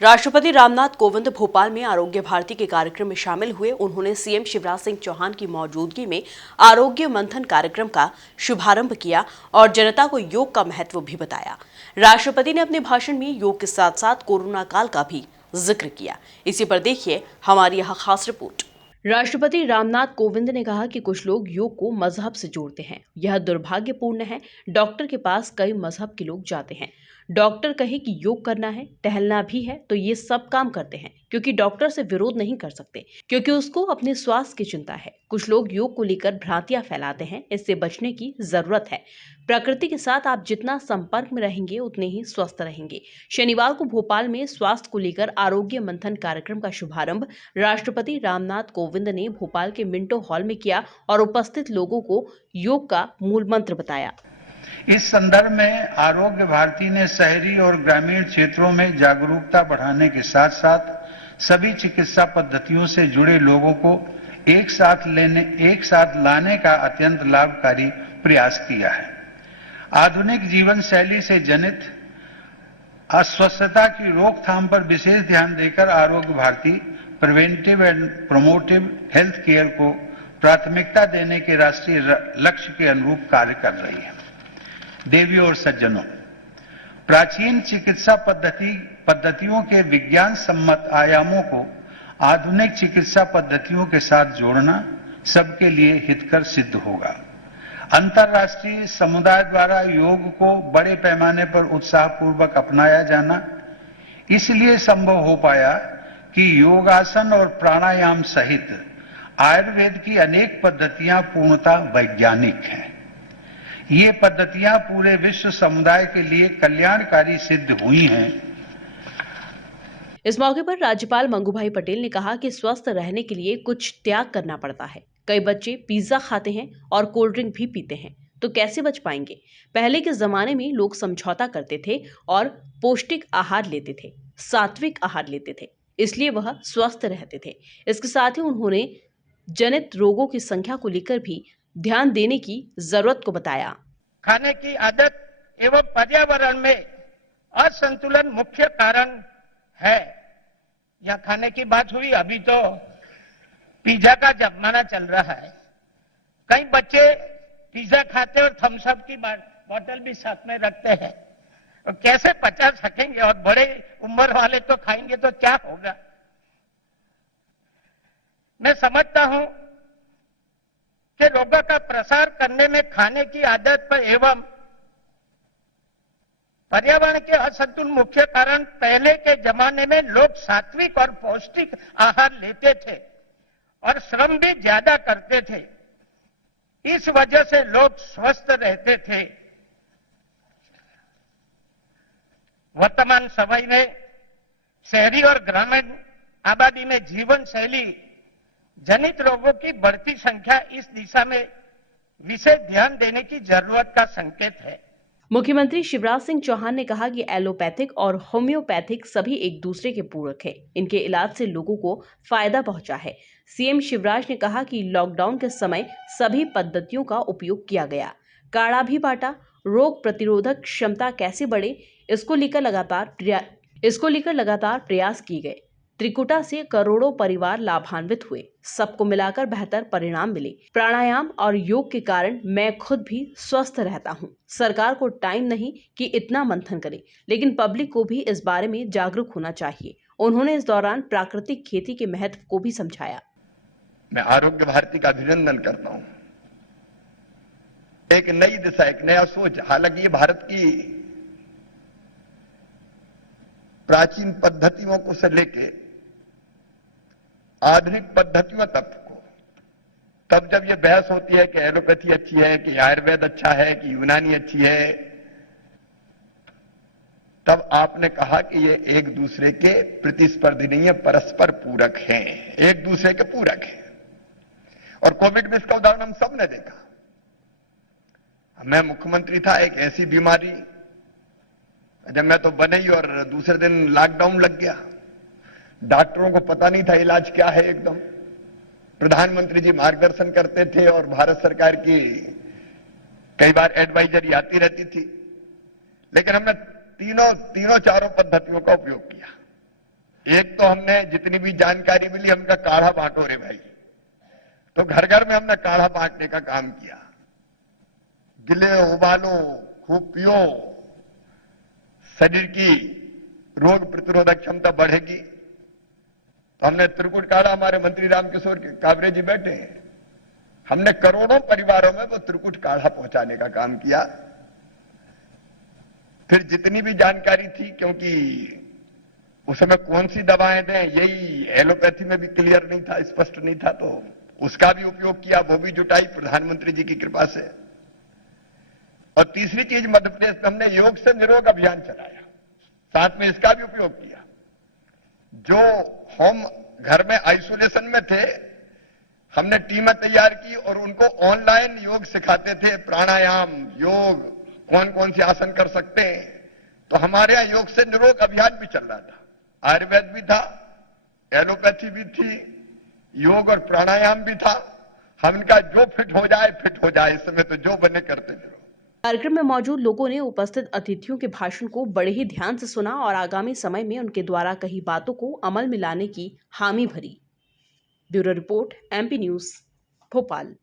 राष्ट्रपति रामनाथ कोविंद भोपाल में आरोग्य भारती के कार्यक्रम में शामिल हुए। उन्होंने सीएम शिवराज सिंह चौहान की मौजूदगी में आरोग्य मंथन कार्यक्रम का शुभारंभ किया और जनता को योग का महत्व भी बताया। राष्ट्रपति ने अपने भाषण में योग के साथ साथ कोरोना काल का भी जिक्र किया। इसी पर देखिए हमारी यह खास रिपोर्ट। राष्ट्रपति रामनाथ कोविंद ने कहा कि कुछ लोग योग को मजहब से जोड़ते हैं। यह दुर्भाग्यपूर्ण है। डॉक्टर के पास कई मजहब के लोग जाते हैं। डॉक्टर कहे कि योग करना है, टहलना भी है, तो ये सब काम करते हैं क्योंकि डॉक्टर से विरोध नहीं कर सकते, क्योंकि उसको अपने स्वास्थ्य की चिंता है। कुछ लोग योग को लेकर भ्रांतियां फैलाते हैं। इससे बचने की जरूरत है। प्रकृति के साथ आप जितना संपर्क में रहेंगे उतने ही स्वस्थ रहेंगे। शनिवार को भोपाल में स्वास्थ्य को लेकर आरोग्य मंथन कार्यक्रम का शुभारंभ राष्ट्रपति रामनाथ कोविंद ने भोपाल के मिंटो हॉल में किया और उपस्थित लोगों को योग का मूल मंत्र बताया। इस संदर्भ में आरोग्य भारती ने शहरी और ग्रामीण क्षेत्रों में जागरूकता बढ़ाने के साथ साथ सभी चिकित्सा पद्धतियों से जुड़े लोगों को एक साथ लाने का अत्यंत लाभकारी प्रयास किया है। आधुनिक जीवन शैली से जनित अस्वस्थता की रोकथाम पर विशेष ध्यान देकर Arogya Bharati preventive and promotive health care को प्राथमिकता देने के राष्ट्रीय लक्ष्य के अनुरूप कार्य कर रही है। देवियों और सज्जनों, प्राचीन चिकित्सा पद्धतियों के विज्ञान सम्मत आयामों को आधुनिक चिकित्सा पद्धतियों के साथ जोड़ना सबके लिए हितकर सिद्ध होगा। अंतर्राष्ट्रीय समुदाय द्वारा योग को बड़े पैमाने पर उत्साहपूर्वक अपनाया जाना इसलिए संभव हो पाया कि योगासन और प्राणायाम सहित आयुर्वेद की अनेक पद्धतियां पूर्णतः वैज्ञानिक हैं। ये पद्धतियां पूरे विश्व समुदाय के लिए कल्याणकारी सिद्ध हुई हैं। इस मौके पर राज्यपाल मंगूभाई पटेल ने कहा कि स्वस्थ रहने के लिए कुछ त्याग करना पड़ता है। कई बच्चे पिज्जा खाते हैं और कोल्ड ड्रिंक भी पीते हैं, तो कैसे बच पाएंगे। पहले के जमाने में लोग समझौता करते थे और पौष्टिक आहार लेते थे, सात्विक आहार लेते थे, इसलिए वह स्वस्थ रहते थे। इसके साथ ही उन्होंने जनित रोगों की संख्या को लेकर भी ध्यान देने की जरूरत को बताया। खाने की आदत एवं पर्यावरण में असंतुलन मुख्य कारण है। यहाँ खाने की बात हुई, अभी तो पिज्जा का जमाना चल रहा है। कई बच्चे पिज्जा खाते और थम्स अप की बोतल भी साथ में रखते हैं। तो कैसे पचा सकेंगे, और बड़े उम्र वाले तो खाएंगे तो क्या होगा। मैं समझता हूं कि रोगों का प्रसार करने में खाने की आदत पर एवं पर्यावरण के असंतुलन मुख्य कारण। पहले के जमाने में लोग सात्विक और पौष्टिक आहार लेते थे और श्रम भी ज्यादा करते थे। इस वजह से लोग स्वस्थ रहते थे। वर्तमान समय में शहरी और ग्रामीण आबादी में जीवन शैली जनित रोगों की बढ़ती संख्या इस दिशा में विशेष ध्यान देने की जरूरत का संकेत है। मुख्यमंत्री शिवराज सिंह चौहान ने कहा कि एलोपैथिक और होम्योपैथिक सभी एक दूसरे के पूरक हैं। इनके इलाज से लोगों को फायदा पहुंचा है। सीएम शिवराज ने कहा कि लॉकडाउन के समय सभी पद्धतियों का उपयोग किया गया, काढ़ा भी बांटा। रोग प्रतिरोधक क्षमता कैसे बढ़े, इसको लेकर लगातार प्रयास किए गए। त्रिकुटा से करोड़ों परिवार लाभान्वित हुए। सबको मिलाकर बेहतर परिणाम मिले। प्राणायाम और योग के कारण मैं खुद भी स्वस्थ रहता हूँ। सरकार को टाइम नहीं कि इतना मंथन करे, लेकिन पब्लिक को भी इस बारे में जागरूक होना चाहिए। उन्होंने इस दौरान प्राकृतिक खेती के महत्व को भी समझाया। मैं आरोग्य भारती का अभिनंदन करता हूँ। एक नई दिशा, एक नया सोच। हालांकि ये भारत की प्राचीन पद्धतियों को से लेके आधुनिक पद्धतियों तब जब ये बहस होती है कि एलोपैथी अच्छी है कि आयुर्वेद अच्छा है कि यूनानी अच्छी है, तब आपने कहा कि ये एक दूसरे के प्रतिस्पर्धी नहीं है, परस्पर पूरक हैं, एक दूसरे के पूरक हैं। और कोविड में इसका उदाहरण हम सब ने देखा। मैं मुख्यमंत्री था, एक ऐसी बीमारी जब मैं तो बने ही और दूसरे दिन लॉकडाउन लग गया। डॉक्टरों को पता नहीं था इलाज क्या है। एकदम प्रधानमंत्री जी मार्गदर्शन करते थे और भारत सरकार की कई बार एडवाइजरी आती रहती थी, लेकिन हमने तीनों चारों पद्धतियों का उपयोग किया। एक तो हमने जितनी भी जानकारी मिली हमका काढ़ा बांटो रे भाई, तो घर घर में हमने काढ़ा बांटने का काम किया। गिले उबालो, खूब पियो, शरीर की रोग प्रतिरोधक क्षमता बढ़ेगी। तो हमने त्रिकुट काढ़ा, हमारे मंत्री रामकिशोर काबरे जी बैठे हैं, हमने करोड़ों परिवारों में वो त्रिकुट काढ़ा पहुंचाने का काम किया। फिर जितनी भी जानकारी थी, क्योंकि उस समय कौन सी दवाएं दें यही एलोपैथी में भी क्लियर नहीं था, स्पष्ट नहीं था, तो उसका भी उपयोग किया, वो भी जुटाई प्रधानमंत्री जी की कृपा से। और तीसरी चीज, मध्य प्रदेश में हमने योग से निरोग अभियान चलाया, साथ में इसका भी उपयोग किया। जो होम घर में आइसोलेशन में थे, हमने टीमें तैयार की और उनको ऑनलाइन योग सिखाते थे, प्राणायाम, योग, कौन कौन से आसन कर सकते हैं। तो हमारे यहां योग से निरोग अभियान भी चल रहा था, आयुर्वेद भी था, एलोपैथी भी थी, योग और प्राणायाम भी था। हम इनका जो फिट हो जाए, इस समय तो जो बने करते चलो। कार्यक्रम में मौजूद लोगों ने उपस्थित अतिथियों के भाषण को बड़े ही ध्यान से सुना और आगामी समय में उनके द्वारा कही बातों को अमल में लाने की हामी भरी। Bureau report, MP news, Bhopal.